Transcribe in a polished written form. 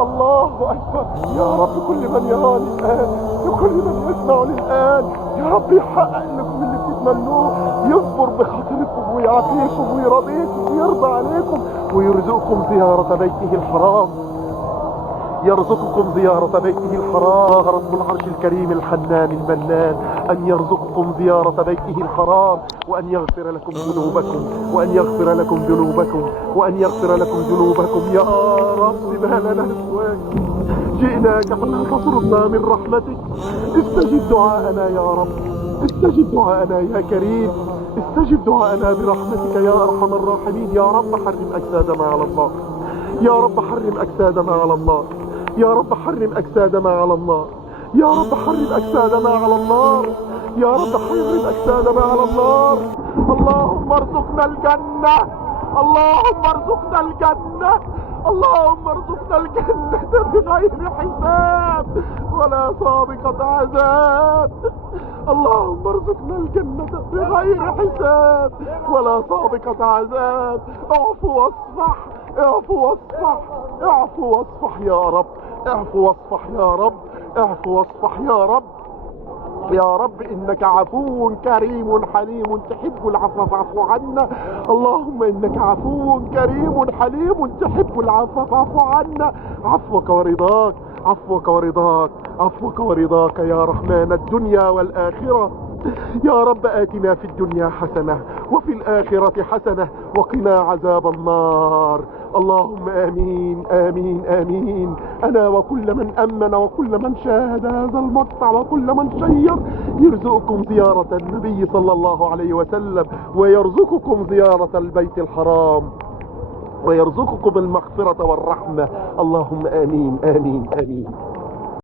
الله أكبر. يا رب كل من يراني الآن وكل من يسمعني الآن يا رب يحقق لكم اللي بتتمنوه، يصبر بخاطركم ويعافيكم ويرضيكم ويرضى عليكم ويرزقكم زيارة بيته الحرام، يرزقكم زيارة بيته الحرام. رب العرش الكريم الحنان المنان أن يرزقكم زيارة بيته الحرام، وأن يغفر لكم ذنوبكم، وأن يغفر لكم ذنوبكم، وأن يغفر لكم ذنوبكم يا رب. ما لنا سواك، جئناك حتى تطردنا من رحمتك. استجب دعاءنا يا رب، استجب دعاءنا يا كريم، استجب دعاءنا برحمتك يا أرحم الراحمين. يا رب حرم أجسادنا على النار، يا رب حرم أجسادنا على النار، يا رب حرم أجسادنا على النار، يا رب حرم أجسادنا على النار، يا رب حرم أجسادنا على النار. اللهم ارزقنا الجنة، اللهم ارزقنا الجنة، اللهم ارزقنا الجنة بغير حساب ولا سابقة عذاب. اللهم ارزقنا الجنة بغير حساب ولا سابقة عذاب. اعفو واصفح، اعفو واصفح، اعفو واصفح يا رب، اعفو واصفح يا رب، اعفو واصفح يا رب. يا رب إنك عفو كريم حليم تحب العفو فاعف عنا. اللهم إنك عفو كريم حليم تحب العفو فاعف عنا. عفوك ورضاك، عفوك ورضاك، عفوك ورضاك يا رحمن الدنيا والآخرة. يا رب آتنا في الدنيا حسنة وفي الآخرة حسنة وقنا عذاب النار. اللهم آمين آمين آمين. أنا وكل من أمن وكل من شاهد هذا المقطع وكل من شير يرزقكم زيارة النبي صلى الله عليه وسلم، ويرزقكم زيارة البيت الحرام، ويرزقكم المغفرة والرحمة. اللهم آمين آمين آمين.